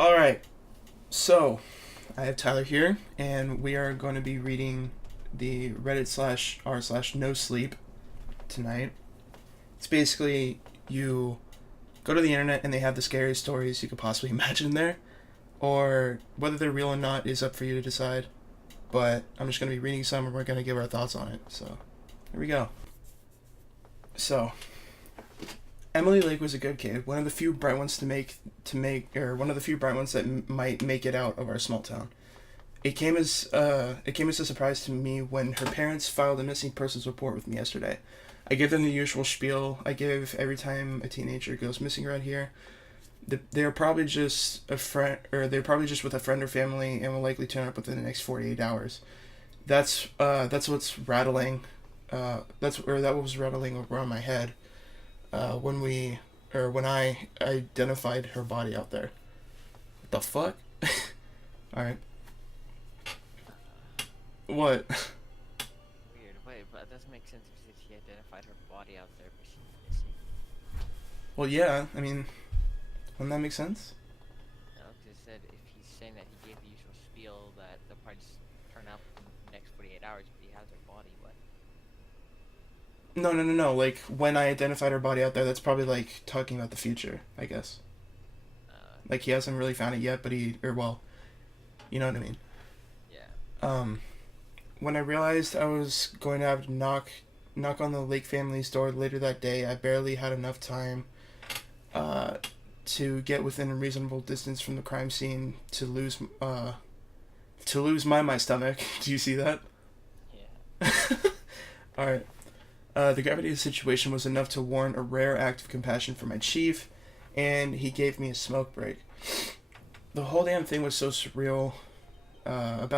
Alright, so I have Tyler here, and we are going to be reading the Reddit slash r slash nosleep tonight. It's basically you go to the internet and they have the scariest stories you could possibly imagine there, or whether they're real or not is up for you to decide. But I'm just going to be reading some and we're going to give our thoughts on it. So, here we go. So, Emily Lake was a good kid, one of the few bright ones one of the few bright ones that might make it out of our small town. It came as a surprise to me when her parents filed a missing persons report with me yesterday. I give them the usual spiel I give every time a teenager goes missing around here. They're probably just they're probably just with a friend or family and will likely turn up within the next 48 hours. That's what's rattling. That was rattling around my head. When I identified her body out there. What the fuck? Alright. What? Weird. Wait, but it doesn't make sense if he identified her body out there, but she's missing. Well, yeah, I mean, wouldn't that make sense? No, because it said if he's saying that he gave the usual spiel that they'll probably just turn up in the next 48 hours, but he has her body, what? No. Like, when I identified her body out there, that's probably, like, talking about the future, I guess. Like, he hasn't really found it yet, but you know what I mean. Yeah. When I realized I was going to have to knock on the Lake family's door later that day, I barely had enough time to get within a reasonable distance from the crime scene to lose my stomach. Do you see that? Yeah. Alright. The gravity of the situation was enough to warrant a rare act of compassion for my chief, and he gave me a smoke break. The whole damn thing was so surreal. Oh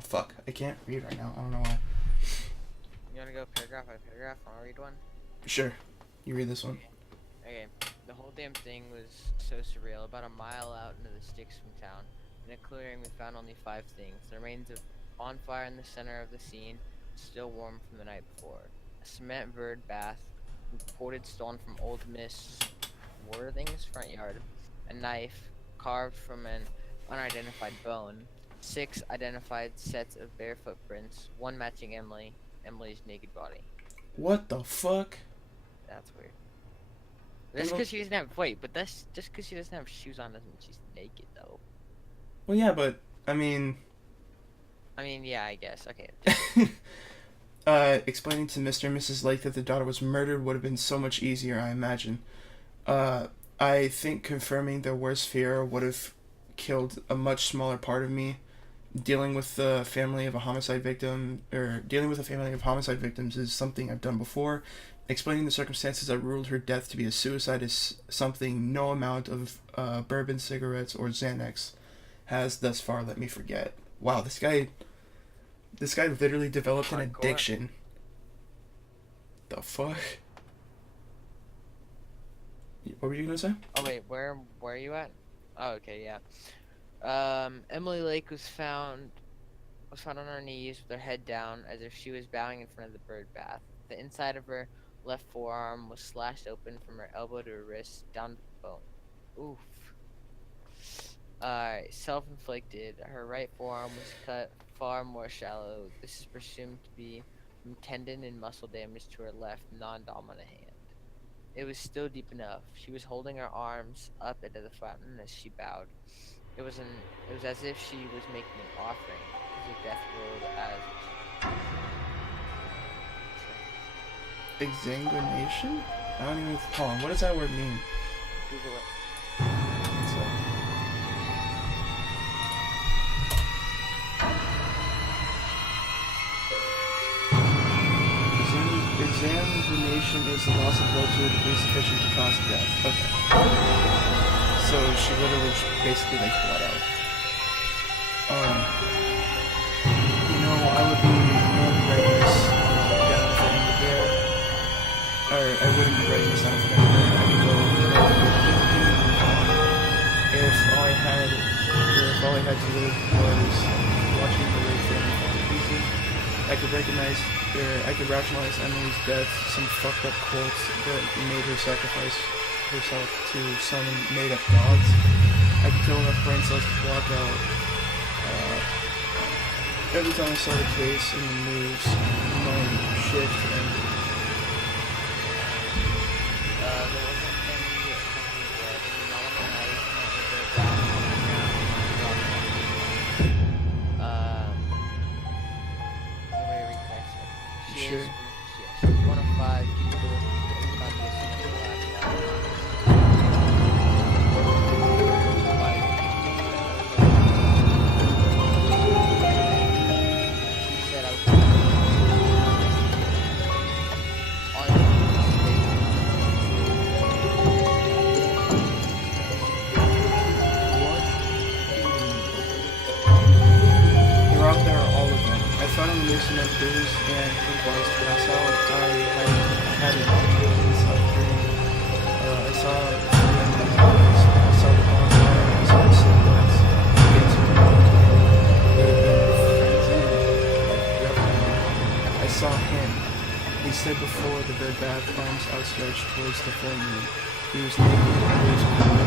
fuck, I can't read right now, I don't know why. You wanna go paragraph by paragraph? Wanna read one? Sure, you read this one. Okay. The whole damn thing was so surreal. About a mile out into the sticks from town, in a clearing, we found only 5 things. The remains of bonfire in the center of the scene, still warm from the night before. A cement bird bath, reported stolen from old Miss Worthing's front yard. A knife, carved from an unidentified bone. 6 identified sets of bare footprints, 1 matching Emily's naked body. What the fuck? That's weird. That's because she doesn't have that's just because she doesn't have shoes on doesn't mean she's naked though. Well, yeah, but I mean, yeah, I guess. Okay. Explaining to Mr. and Mrs. Lake that the daughter was murdered would have been so much easier, I imagine. I think confirming their worst fear would have killed a much smaller part of me. Dealing with a family of homicide victims is something I've done before. Explaining the circumstances that ruled her death to be a suicide is something no amount of bourbon, cigarettes, or Xanax has thus far let me forget. Wow, this guy literally developed an addiction. The fuck? What were you gonna say? Oh wait, where are you at? Oh, okay, yeah. Emily Lake was found on her knees with her head down as if she was bowing in front of the bird bath. The inside of her left forearm was slashed open from her elbow to her wrist down to the bone. Oof. Self-inflicted. Her right forearm was cut far more shallow. This is presumed to be from tendon and muscle damage to her left non-dominant hand. It was still deep enough. She was holding her arms up into the fountain as she bowed. It was as if she was making an offering, because her death ruled as Exsanguination? I don't even. Hold on, what does that word mean? Google it. Exsanguination is the loss of blood to a degree sufficient to cause death. Okay. So she literally basically like bled out. I would be more than ready down for him there. Or I wouldn't be writing this down for him there. I could go if all I had to live was watching the Lake family fall to pieces. I could rationalize Emily's death, some fucked up quotes that made her sacrifice herself to summon made-up gods. I could kill enough brain cells to block out every time I saw the case in the news, my shift ended. There wasn't any company blood. There was not a knife, nothing but a let me refresh it. Sure. She's one of 5 people that have gone missing in the last 5 months. She said I was They're out there, all of them. I found them loose enough booze, and improvised to pass out. I had an idea inside dream. I saw the bonfire, I saw the silhouettes against the wall. They had been frenzied, like reveling. I saw him. He stood before the bird bath, arms outstretched towards the full moon. He was naked, he was cold.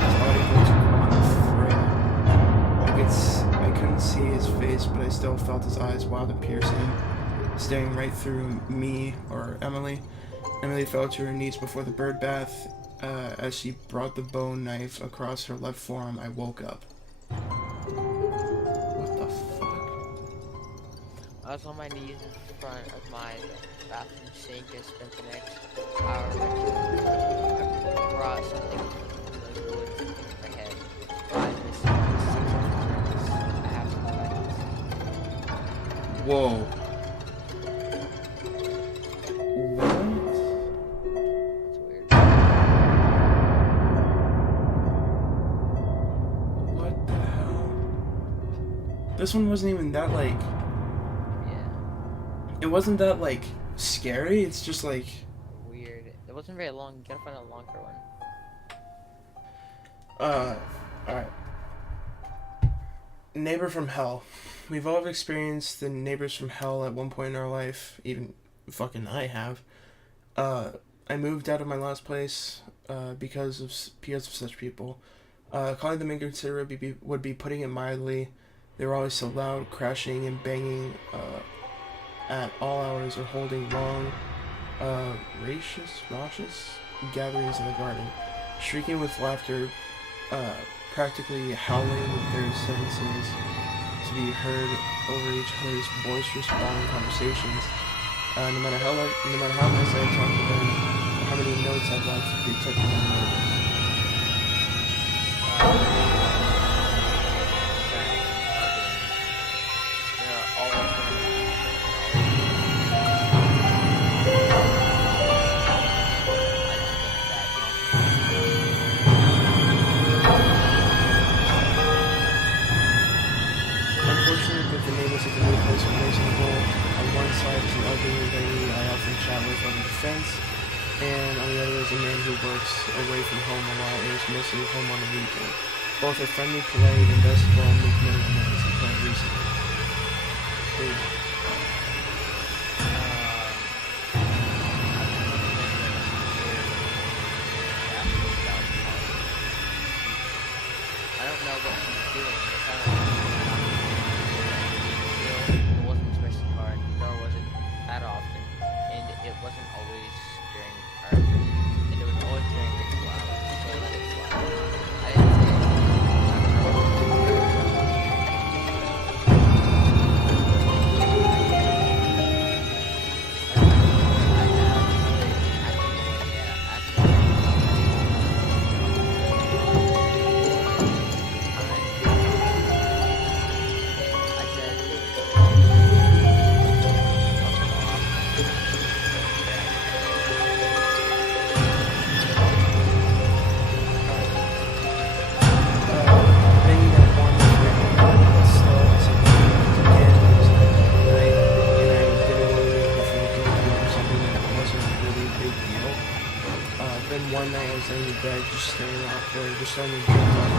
His body was frail. I couldn't see his face, but I still felt his eyes wild and piercing, staring right through me, or Emily. Emily fell to her knees before the bird bath. As she brought the bone knife across her left forearm, I woke up. What the fuck? I was on my knees in front of my bathroom sink and spent the next hour ritual. I brought something from the woods into my head. 5 missing, 6 returns. I have some questions. Whoa. What? That's weird. What the hell? This one wasn't even that, like... Yeah. It wasn't that, like, scary. It's just, like... Weird. It wasn't very long. You gotta find a longer one. Alright. Neighbor from hell. We've all experienced the neighbors from hell at one point in our life. Even fucking I have. I moved out of my last place because of such people. Calling them inconsiderate would be putting it mildly. They were always so loud, crashing and banging at all hours, or holding long, raucous gatherings in the garden, shrieking with laughter, practically howling their sentences to be heard over each other's boisterous, bawling conversations. No matter how nice I talked to them, or how many notes I'd left, they took them notice. Unfortunately, with the neighbors of the new place were reasonable. On one side is an elderly lady I often chat with over the fence, and on the other is a man who works away from home a lot and is mostly home on the weekend. Both are friendly, polite, and best of all, make minimal noise until recently. I don't know what she's doing. It sounded like it wasn't especially hard, nor was it that often, and it wasn't always during and it was always during ritual hours, so I let it slide. I didn't say it. Then one night I was laying in bed, just staring out there, just starting to drift off.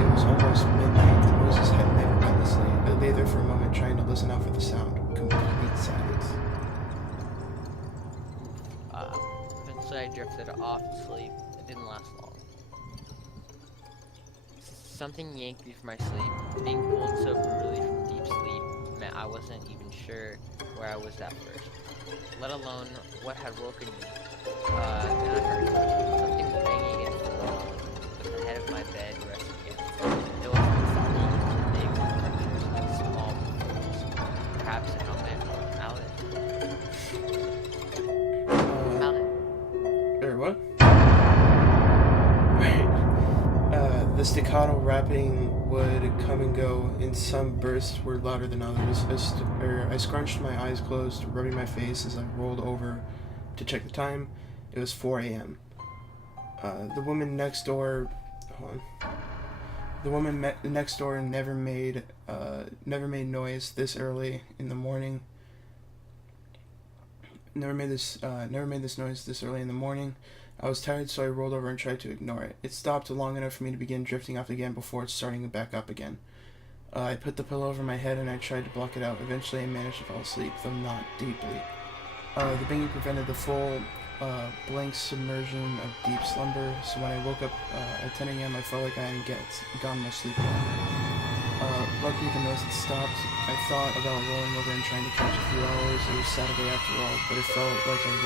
It was almost midnight. The noises had never been this late. I lay there for a moment, trying to listen out for the sound. Complete silence. Eventually I drifted off to sleep. It didn't last long. Something yanked me from my sleep. Being pulled so brutally from deep sleep meant I wasn't even sure where I was at first, let alone what had woken me. Then I heard something banging against the wall, with the head of my bed resting against it. It wasn't something big structures, like small pools. Perhaps a helmet or mallet. Mallet. Or what? The staccato rapping would come and go, and some bursts were louder than others. I scrunched my eyes closed, rubbing my face as I rolled over to check the time. It was 4 a.m. The woman next door... Hold on. The woman next door never made noise this early in the morning. Never made this noise this early in the morning. I was tired, so I rolled over and tried to ignore it. It stopped long enough for me to begin drifting off again before starting back up again. I put the pillow over my head and I tried to block it out. Eventually, I managed to fall asleep, though not deeply. The banging prevented the full, blank submersion of deep slumber, so when I woke up at 10 a.m., I felt like I hadn't gotten much sleep at all. Luckily, the noise had stopped. I thought about rolling over and trying to catch a few hours. It was Saturday after all, but it felt like I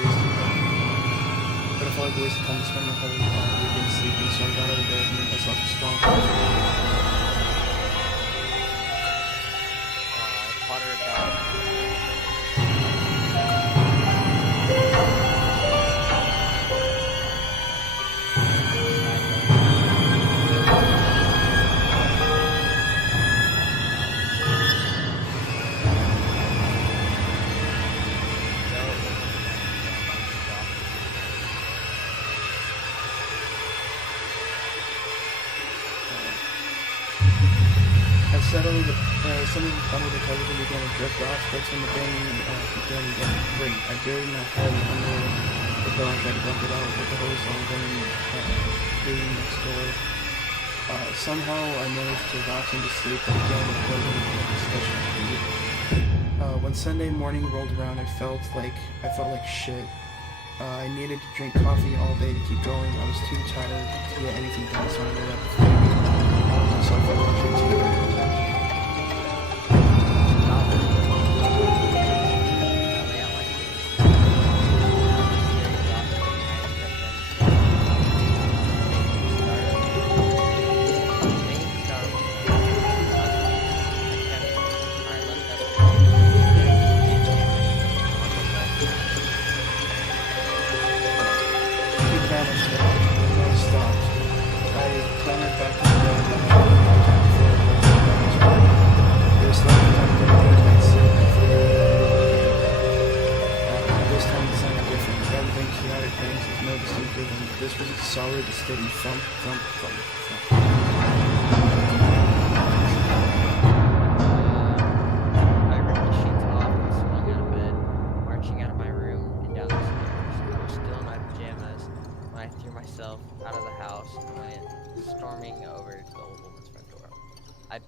wasted time to spend my whole weekend sleeping, so I got out of bed and made myself a strong coffee. Potter about Suddenly under the television began to drift off. That's when the banging began again. Great. I buried my head under the pillow and tried to block it out with the hose on breathing next door. Somehow I managed to lapse into sleep, but again it wasn't a special treat. When Sunday morning rolled around, I felt like shit. I needed to drink coffee all day to keep going. I was too tired to get anything done, so I ended up figuring myself out watching TV. This was a solid, steady thump, thump, thump, thump. I ripped the sheets off and swung out of bed, marching out of my room and down the stairs. I was still in my pajamas when I threw myself out of the house and went storming over to the old woman's front door. I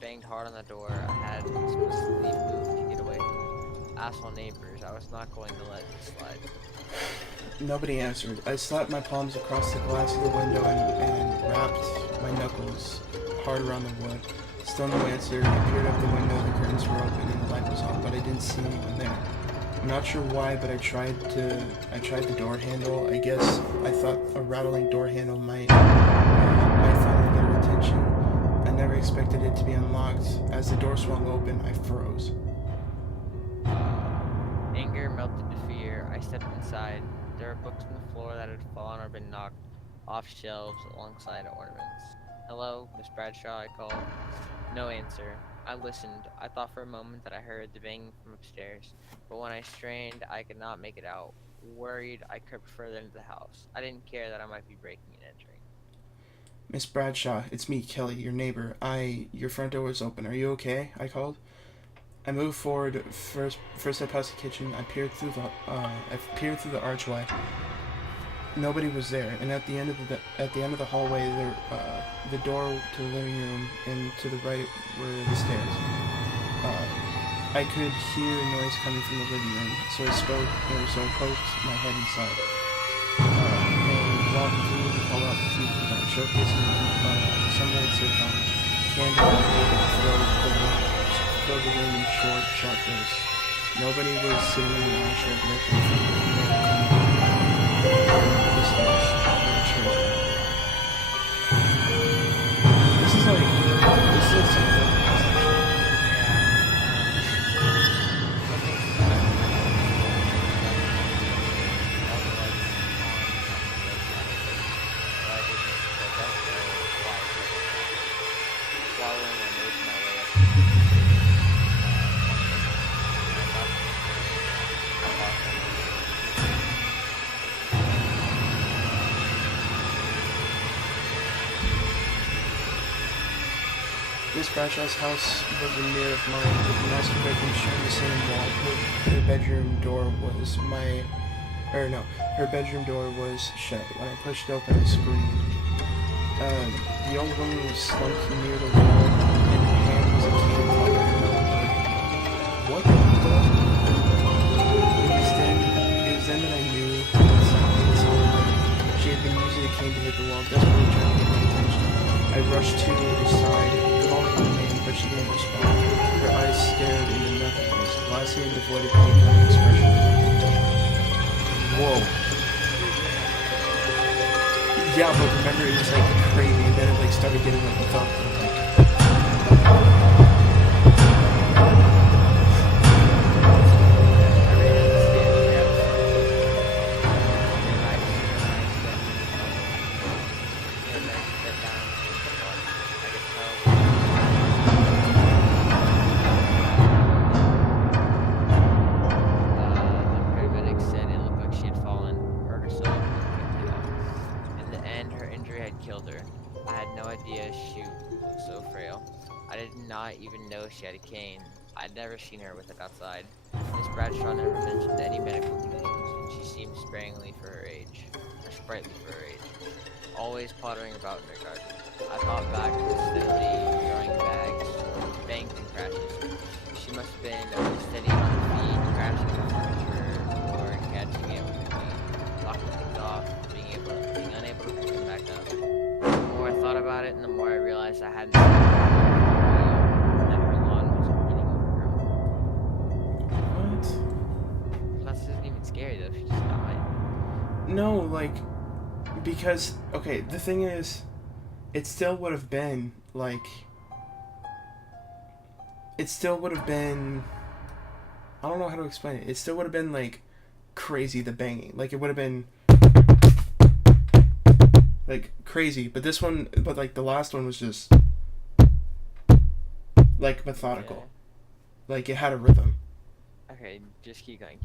banged hard on the door. I had explicitly moved to get away from asshole neighbors. I was not going to let this slide. Nobody answered. I slapped my palms across the glass of the window and wrapped my knuckles hard around the wood. Still no answer. I peered out the window, the curtains were open and the light was on, but I didn't see anyone there. I'm not sure why, but I tried the door handle. I guess I thought a rattling door handle might finally get her attention. I never expected it to be unlocked. As the door swung open, I froze. Anger melted to fear. I stepped inside. There were books on the floor that had fallen or been knocked off shelves alongside ornaments. "Hello, Miss Bradshaw," I called. No answer. I listened. I thought for a moment that I heard the banging from upstairs, but when I strained, I could not make it out. Worried, I crept further into the house. I didn't care that I might be breaking and entering. "Miss Bradshaw, it's me, Kelly, your neighbor. Your front door was open. Are you okay?" I called. I moved forward. First I passed the kitchen. I peered through the archway. Nobody was there, and at the end of the hallway, the door to the living room, and to the right were the stairs. I could hear a noise coming from the living room, so I poked my head inside. And while continuing to call out the TV, showcasing some nights sitcom, candle filled the room in short, sharp bursts. Nobody was sitting in the lounge chair directly in front of the This is like something. Miss Bradshaw's house was a mirror of mine, with the master bedroom sharing the same wall. Her bedroom door was shut. When I pushed it open, I screamed. The old woman was slumped near the wall, and her hand was a cane top of the metal curtain. What the fuck? It was then that I knew what sounded. She had been using the cane to hit the wall, desperately trying to get my attention. I rushed to her side, calling her name, but she didn't respond. Her eyes stared into nothingness, glassy and devoid of any kind of expression. Whoa. Yeah, but remember it was like crazy, and then it like started getting like thump. She had a cane. I'd never seen her with it outside. Miss Bradshaw never mentioned any medical conditions, and she seemed sprightly for her age. Always pottering about in her garden. I thought back to the steadily growing bags, bangs and crashes. She must have been steady on her feet, crashing the furniture, or catching me up quickly, knocking things off, being unable to pick them back up. The more I thought about it, and the more I realized I hadn't seen her. Scary though, she just died. No, like, because, okay, the thing is, it still would have been, like, I don't know how to explain it. It still would have been, like, crazy, the banging. Like, it would have been, like, crazy. But this one, like, the last one was just, like, methodical. Yeah. Like, it had a rhythm. Okay, just keep going.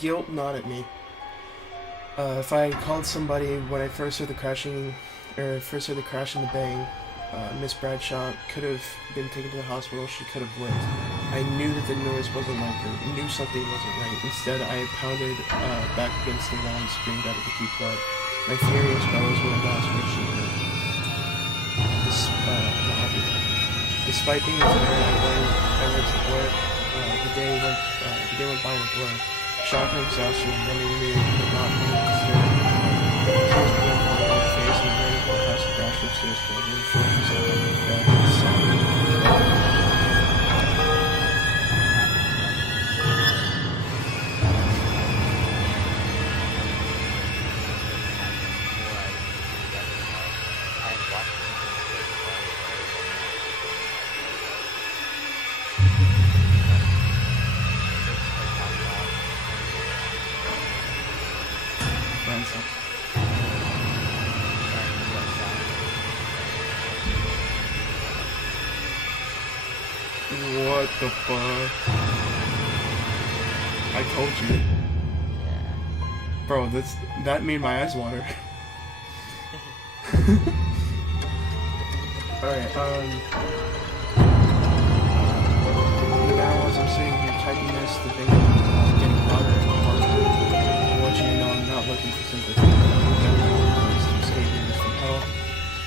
Guilt gnawed at me. If I had called somebody when I first heard the crash and the bang, Miss Bradshaw could have been taken to the hospital. She could have lived. I knew that the noise wasn't like her. Knew something wasn't right. Instead, I had pounded back against the wall and screamed out to keep quiet. My furious bellows were the last word she heard. Despite being tired, I went to work. The day went by in a blur. Shock and exhaustion running me, but not being disturbed. Tears began falling on my face, and I ran into the house and dashed upstairs for a room filled with myself on the bed and sobbing. What the fuck? I told you. Yeah. Bro, that made my eyes water. Alright, now as I'm sitting here typing this, the thing is getting hotter and harder. I want you to know I'm not looking for sympathy. I'm looking for a place to escape demons from hell,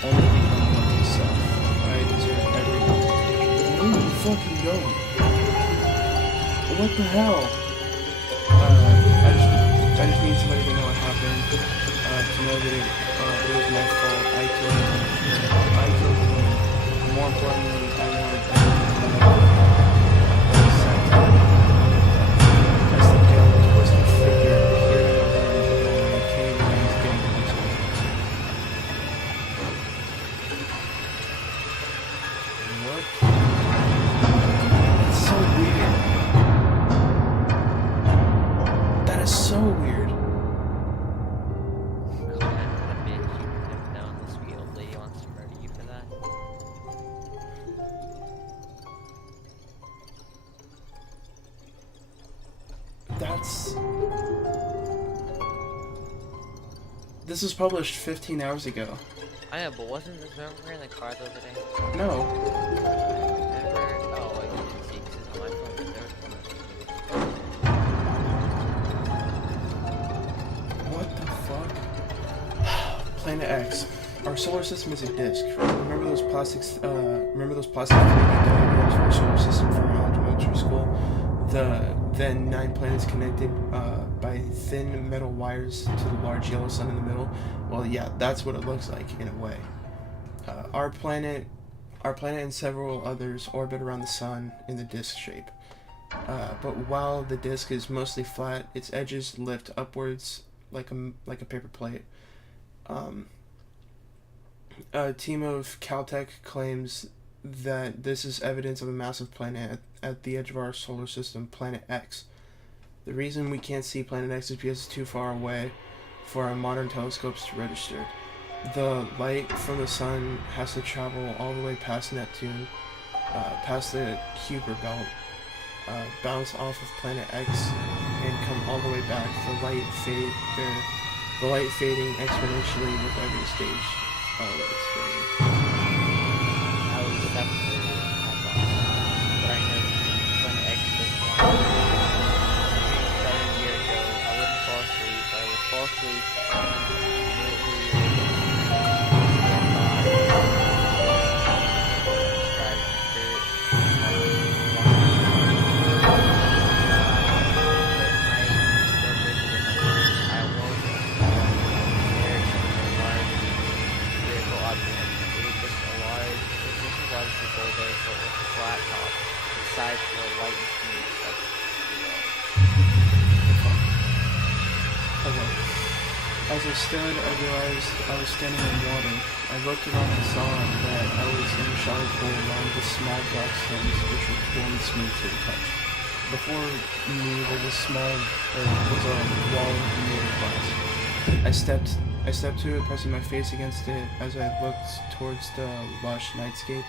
only to become one myself. I deserve every ounce of attention. No, fuck what the hell? I just need somebody to know what happened. To know that it was my fault. I killed him. I killed him. More importantly, I wanted to as the pale, twisted figure appeared in the room while I came and I was getting closer. What? It's so weird. That is so weird. This was published 15 hours ago. I know, but wasn't this remember in the car the other day? No. Remember? Oh, wait, you didn't see because it's on my phone, but there was one. What the fuck? Planet X. Our solar system is a disk. Remember those plastic 3D diagrams for our solar system from elementary school? The then 9 planets connected by thin metal wires to the large yellow sun in the middle. Well, yeah, that's what it looks like in a way. Our planet and several others orbit around the sun in the disk shape. But while the disk is mostly flat, its edges lift upwards like a paper plate. A team of Caltech claims that this is evidence of a massive planet at the edge of our solar system, Planet X. The reason we can't see Planet X is because it's too far away for our modern telescopes to register. The light from the sun has to travel all the way past Neptune, past the Kuiper belt, bounce off of Planet X, and come all the way back. The light fading exponentially with every stage of its journey. I was separated at but I know Planet X was one. 7 years ago, I wouldn't fall asleep. I would fall asleep As I stood, I realized I was standing in water. I looked around and saw that I was in a shallow pool lined with small black stones which were cool and smooth to the touch. Before me was a wall made of glass. I stepped to it, pressing my face against it as I looked towards the lush nightscape.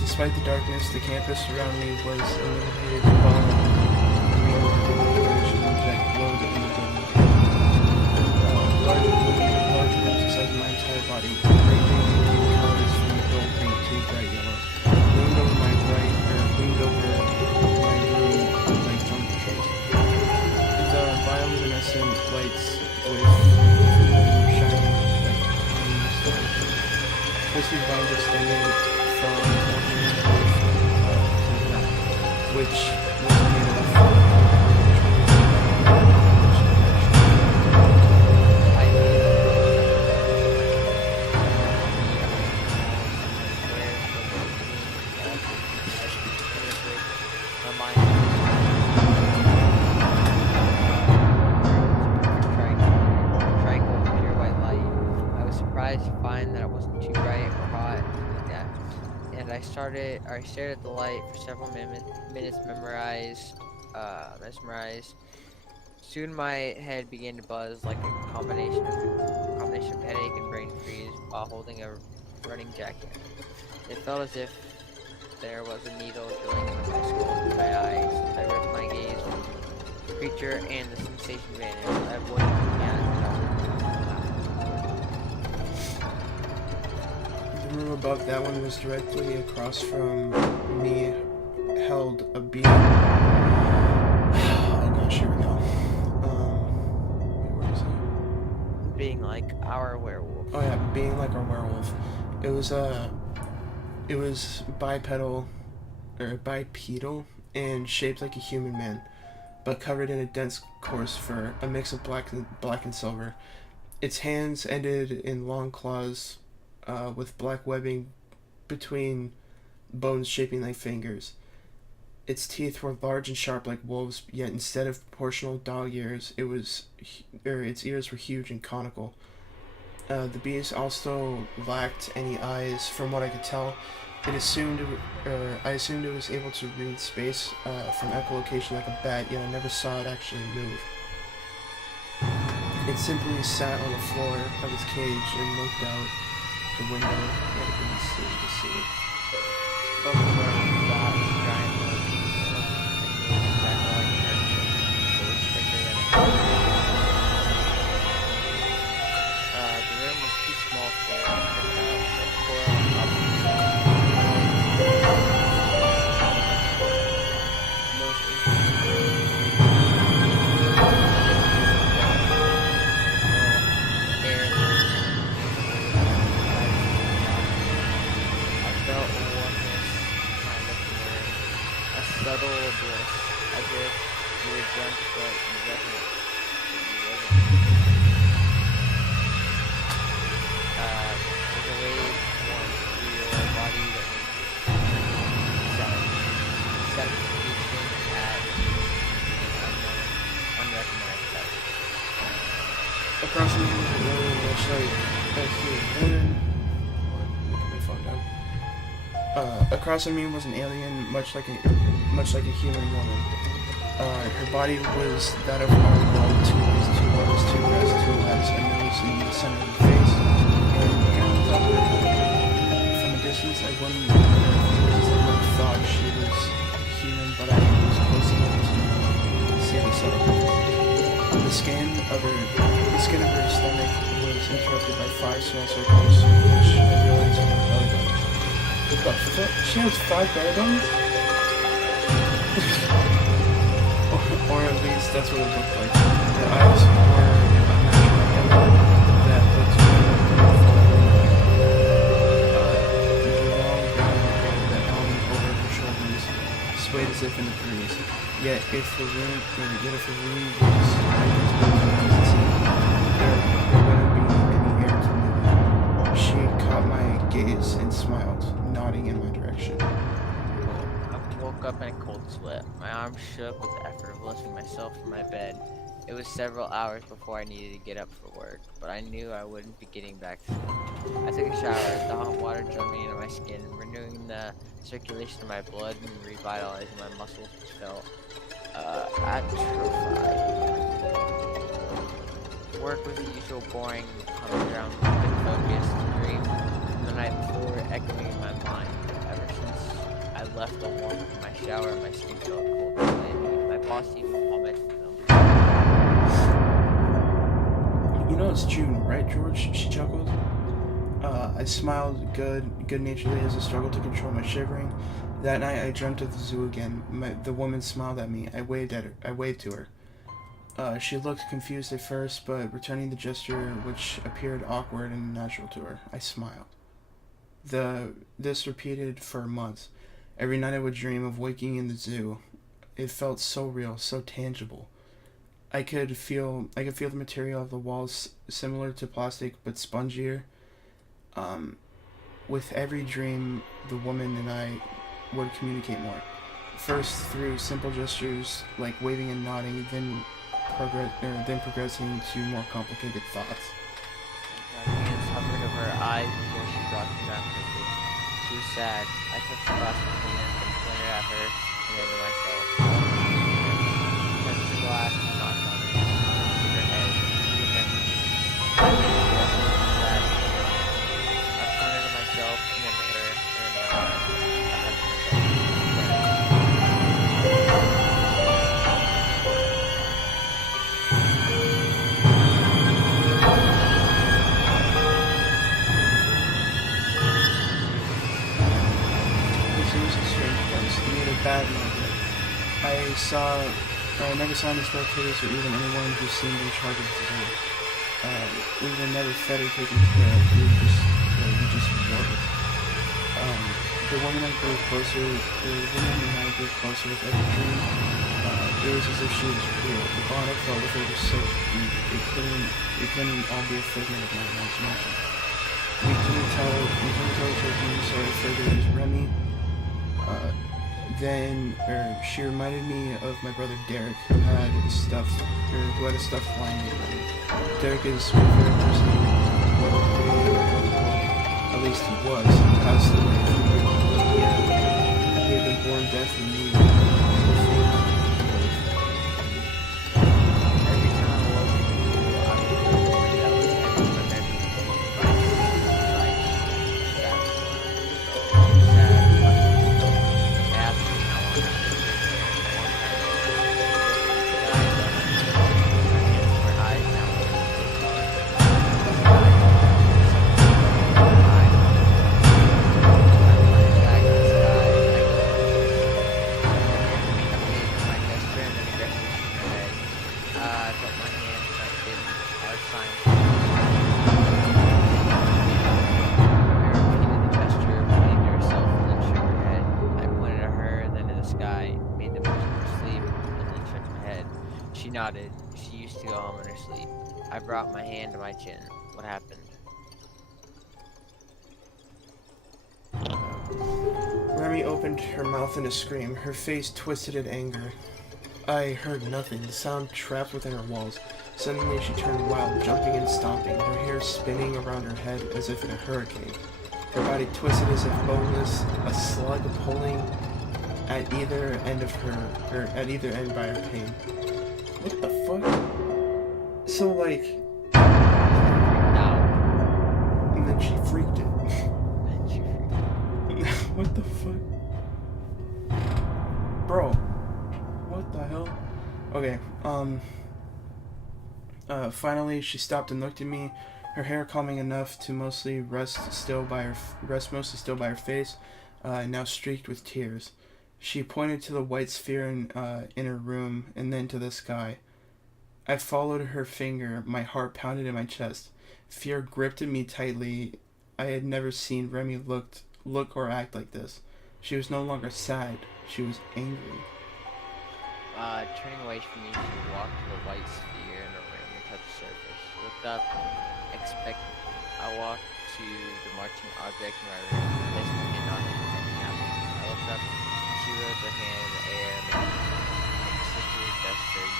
Despite the darkness, the campus around me was illuminated by that glowed in the dim. Large rooms the size of my entire body, ranging in colors from dull pink to bright yellow, loomed over my room like jungle trees. The bioluminescent lights with shining like tiny stars. Twisted vines extended from the ground, which was made of I stared at the light for several minutes, mesmerized. Soon my head began to buzz like a combination of headache and brain freeze while holding a running jacket. It felt as if there was a needle drilling into my skull through my eyes. I ripped my gaze from the creature and the sensation vanished. I avoided looking at The room above that one was directly across from me, held a being. Oh gosh, here we go. Where is it? being like our werewolf. Oh yeah, being like our werewolf. It was bipedal, and and shaped like a human man, but covered in a dense coarse fur, a mix of black and silver. Its hands ended in long claws with black webbing between bones shaping like fingers. Its teeth were large and sharp like wolves, yet instead of proportional dog ears, its ears were huge and conical. The beast also lacked any eyes, from what I could tell. I assumed it was able to read space from echolocation like a bat, yet I never saw it actually move. It simply sat on the floor of its cage and looked out the window that had been seen to see. Open door was that giant look, exactly like her. It was thicker than a the room was too small for it. A coil on top of the most subtle bliss, as if you were drunk but you wasn't. There's a wave warm through your body that makes satisfaction at an unrecognized height. Across the room was an alien much like a human woman. Put my phone down. Across from me was an alien much like a human woman. Her body was that of a normal, two arms, two breasts, two legs, a nose in the center of the face, and hair on top of her head. From a distance, I wouldn't have thought she was human, but I was close enough to see the subtle difference. The skin of her stomach was interrupted by 5 small circles, which I realized were belly buttons. What the fuck? She has 5 belly buttons? or at least that's what it looked like. The eyes were unnatural that looked the long brown hair that hung over her shoulders swayed as if in a breeze. Yet if the room was there wouldn't be any air to move it. She caught my gaze and smiled, nodding in my direction. I woke up in a cold sweat. My arms shook with the effort of lifting myself from my bed. It was several hours before I needed to get up for work, but I knew I wouldn't be getting back to sleep. I took a shower, the hot water jumping into my skin, renewing the circulation of my blood and revitalizing my muscles, which felt atrophied. Work was the usual boring, humdrum, focused dream from the night before echoing in my mind. Ever since I left the warmth of my shower, my skin felt cold and clammy. My boss even commented on me. You know it's June, right, George? She chuckled. I smiled good-naturedly as I struggled to control my shivering. That night, I dreamt of the zoo again. The woman smiled at me. I waved to her. She looked confused at first, but returning the gesture, which appeared awkward and natural to her, I smiled. This repeated for months. Every night I would dream of waking in the zoo. It felt so real, so tangible. I could feel the material of the walls, similar to plastic but spongier. With every dream, the woman and I would communicate more. First through simple gestures like waving and nodding, then progressing to more complicated thoughts. My hands hovered over her eyes before she brought them down quickly. She was sad. I touched the glass with my hands and pointed at her and then to myself. I touched the glass and knocked on it. She shook her head. She looked at me. I made the rest of it sad. I pointed to myself and then to her and then to my heart. I hugged myself. Bad moment. I never saw any spectators or even anyone who seemed in charge of the zoo. We were never fed or taken care of. We just worked. the woman I grew closer, the woman and I grew closer with every dream. It was as if she was real. The bond I felt with her was so deep, it couldn't all be a figment of my imagination. We couldn't tell each other who started further as Remy. She reminded me of my brother Derek, who had a stuffed lion named Remy. Derek is very interesting. At least he was. Passed away a few years ago. He had been born deaf and mute. Every time I woke up, I would remember that was every She nodded. She used to go home in her sleep. I brought my hand to my chin. What happened? Remy opened her mouth in a scream, her face twisted in anger. I heard nothing, the sound trapped within her walls. Suddenly she turned wild, jumping and stomping, her hair spinning around her head as if in a hurricane. Her body twisted as if boneless, a slug pulling at either end by her pain. What the fuck? So like, and then she freaked it. What the fuck? Bro, what the hell? Okay, finally she stopped and looked at me, her hair calming enough to mostly rest mostly still by her face, now streaked with tears. She pointed to the white sphere in her room and then to the sky. I followed her finger, my heart pounded in my chest. Fear gripped at me tightly. I had never seen Remy look or act like this. She was no longer sad, she was angry. Turning away from me, she walked to the white sphere in her room and touched the surface. Looked up, I walked to the marching object in my room, placed my hand on it, and snapped. I looked up, she rose her hand in the air, making a circular gesture.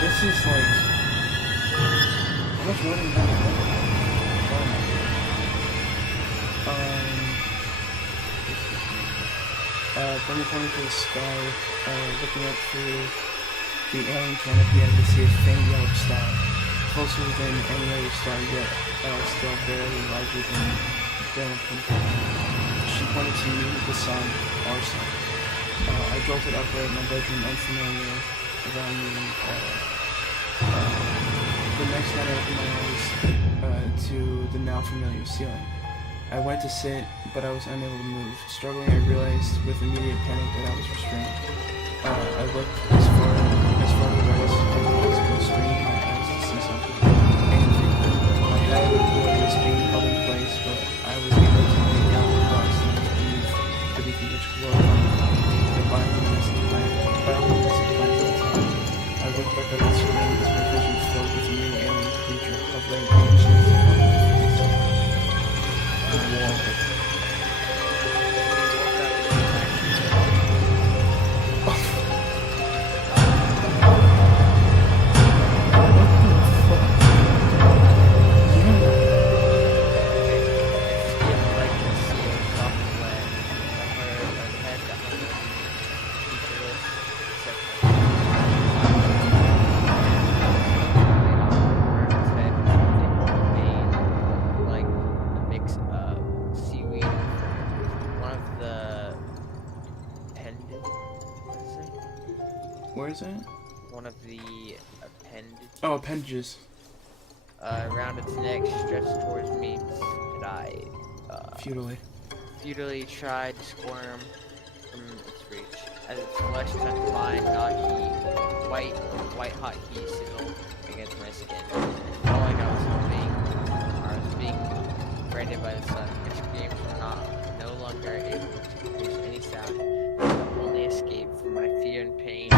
This is like, how much more do you have? Then we pointed to the sky, looking up through the alien canopy, I could see a faint yellow star, closer than any other star yet, still barely larger than a pinpoint. She pointed to me, the sun, our sun. I jolted upright in my bedroom, unfamiliar around me. The next night I opened my eyes to the now familiar ceiling. I went to sit, but I was unable to move. Struggling, I realized with immediate panic that I was restrained. I looked as far to the right as possible, straining my eyes to see something. Anything. My head was being held in place, but I was able to make out the box beneath which glowed the bioluminescent plant outside. I looked back at the surroundings, my vision filled with a new alien creature hovering anxiously above my face. What is it? Where is it? One of the Oh, appendages. Around its neck, stretched towards me, and I futilely tried to squirm from its reach. As its flesh touched mine, white hot heat sizzled against my skin. It felt like I was being branded by the sun. My screams were no longer able to produce any sound. The only escape from my fear and pain.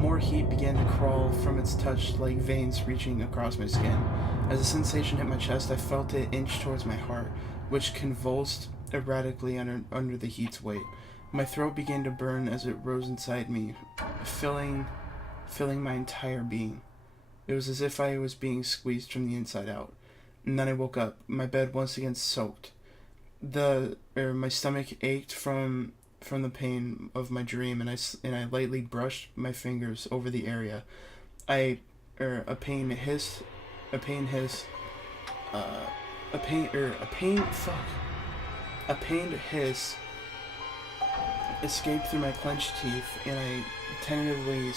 More heat began to crawl from its touch like veins reaching across my skin. As the sensation hit my chest, I felt it inch towards my heart, which convulsed erratically under the heat's weight. My throat began to burn as it rose inside me, filling my entire being. It was as if I was being squeezed from the inside out. And then I woke up, my bed once again soaked. My stomach ached from the pain of my dream, and I lightly brushed my fingers over the area. A pained hiss escaped through my clenched teeth, and I tentatively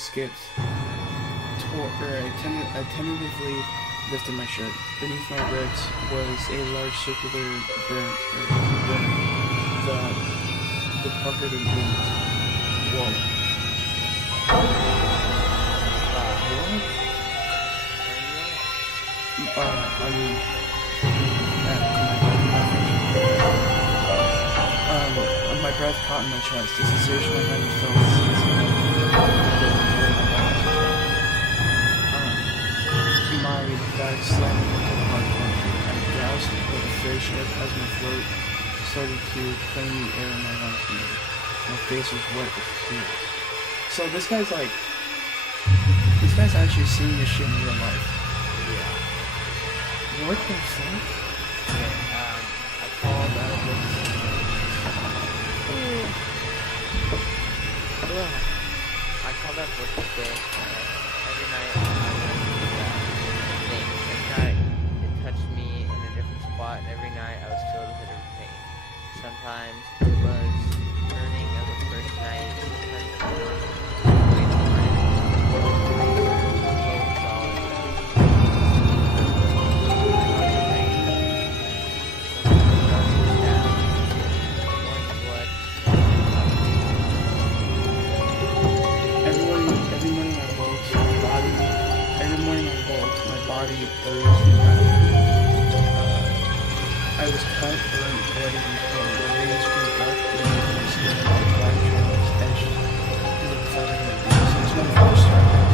lifted my shirt. Beneath my ribs was a large circular burn. The puckered and moved. Whoa. My breath caught in my chest. The sensation I hadn't felt since my back slammed into the hard concrete. I gasped with a fish as my throat started to claim the air in my lungs. My face was wet with tears. So this guy's actually seeing this shit in real life. Yeah. What the fuck? I called out of this. I called out work this day. Every night I thing. Every night it touched me in a different spot, and every night I was filled with a different pain. Sometimes it was burning of the first night. Sometimes it was I was cut, burnt, bloody, and cold. The veins grew dark beneath my skin, and my black trails edged into the feathers of my beak. Since when I first started,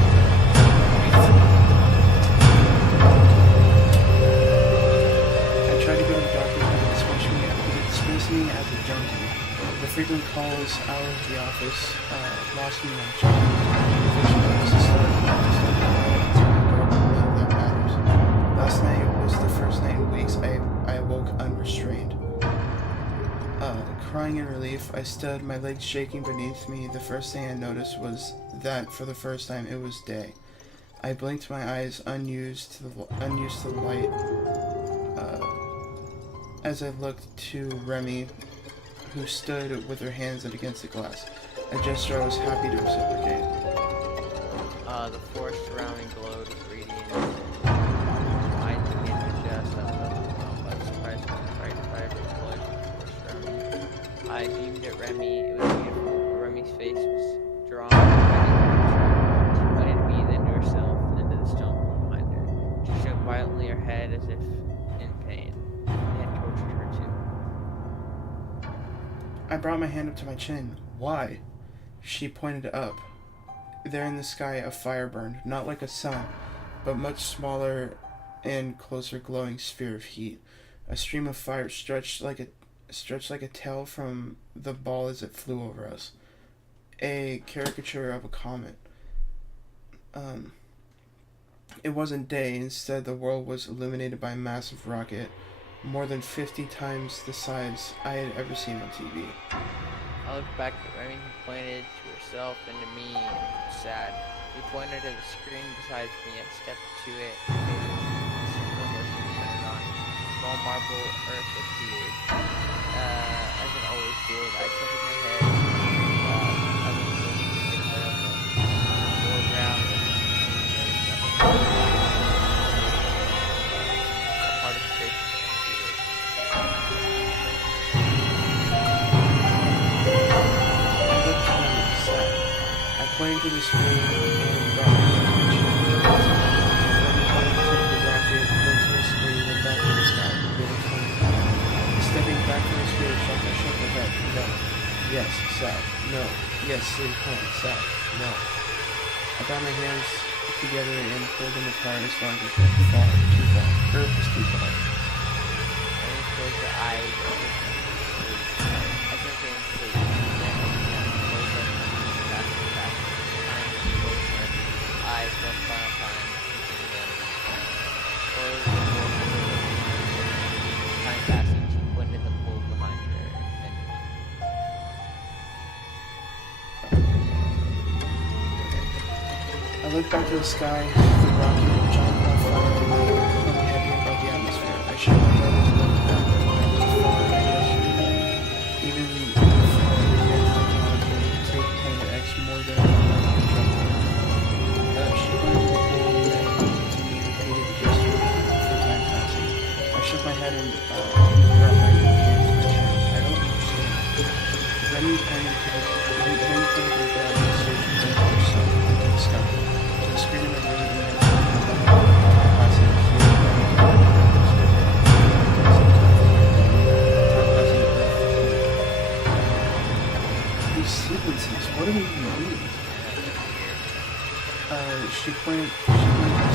I tried to go to the doctor, but it dismissed me as a junkie. The frequent calls out of the office lost me my job. Last night was the first night in weeks I awoke unrestrained. Crying in relief, I stood, my legs shaking beneath me. The first thing I noticed was that for the first time it was day. I blinked my eyes, unused to the light, as I looked to Remy, who stood with her hands against the glass. A gesture I was happy to reciprocate. The forest surrounding glowed with radiance. I began to adjust. I was overwhelmed by the surprisingly bright, vibrant colors of the forest surrounding me. I beamed at Remy. It was beautiful. Remy's face was drawn. She pointed me, then to herself, then to the stone wall behind her. She shook violently her head as if in pain. They had tortured her too. I brought my hand up to my chin. Why? She pointed up. There in the sky a fire burned, not like a sun, but much smaller and closer glowing sphere of heat. A stream of fire stretched like a tail from the ball as it flew over us. A caricature of a comet. It wasn't day, instead the world was illuminated by a massive rocket, more than 50 times the size I had ever seen on TV. I looked back at Remy, who pointed to herself and to me, and was sad. He pointed to the screen beside me. I stepped to it, and the signal was turned on. Small marble earth appeared, as it always did. I tilted my head, I was looking to get a better pointed to the screen and brought my hand to the chin. Remy pointed to the rocket, then to the screen, then back to the sky. Then pointed. Stepping back from the spirit shock, I shook my head. No. Yes, sad. No. Yes, sleep, home, sad. No. I got my hands together and pulled them apart as far as I could. Far, too far. Earth was too far. And he closed your eyes and sleep. As if in sleep, then closed them faster and faster. Time to close her eyes for a final time, thinking them. Close the door. Time passing, she pointed the pool behind her. And I looked back to the sky, the rocket, giant on fire, hung heavy above the atmosphere. I shook my head and looked back. I was far, I just, even before the advanced technology, take Planet X more than a she pointed to the pool and then to me repeated the gesture for time passing. I shook my head and brought my hand to my chin. I don't understand. Remy pointed to the ground and said, "Don't touch yourself into the sky." The screen in the room and then passing these sequences, what do they even mean? She pointed to the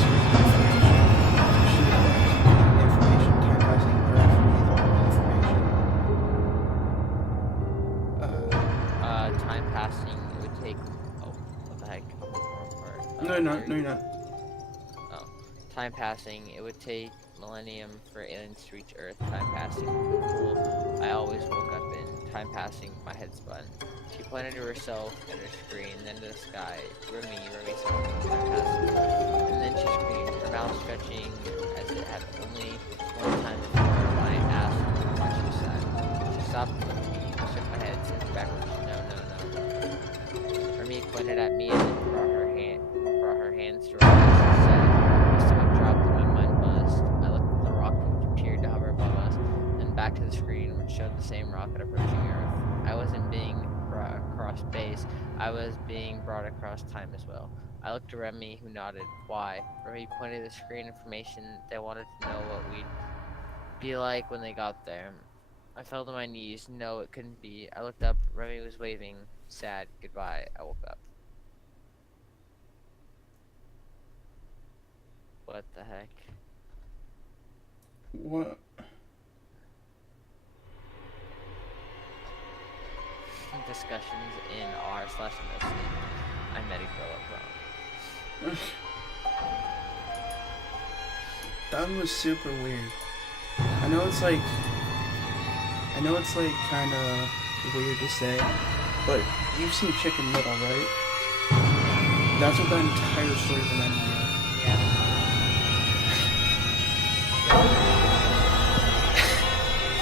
screen information. She information, time passing, earth, information. time passing, it would take. Oh, what the heck? No, you're not. Oh, time passing, it would take millennium for aliens to reach Earth. Time passing, cool. I always woke up in. Time passing, my head spun. She pointed to herself and her screen, then to the sky. Remy said, time passing. And then she screamed, her mouth stretching as it had only one time before. When I asked why she was sad, she stopped and looked at me. I shook my head, sent backwards. No. Remy pointed at me and then brought her hands to her eyes and said, my stomach dropped and my mind buzzed. I looked at the rocket which appeared to hover above us, then back to the screen which showed the same rocket approaching Earth. I wasn't being brought across space, I was being brought across time as well. I looked at Remy, who nodded. Why? Remy pointed to the screen information. They wanted to know what we'd be like when they got there. I fell to my knees. No, it couldn't be. I looked up. Remy was waving. Sad. Goodbye. I woke up. What the heck? What? Discussions in r/nosleep. I met a girl at prom. That was super weird. I know it's like kind of weird to say, but you've seen Chicken Little, right? That's what that entire story reminded me of. Yeah.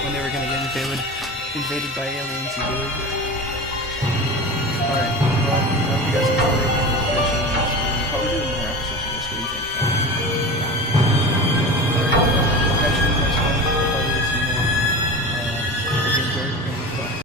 When they were gonna get invaded by aliens, you dude.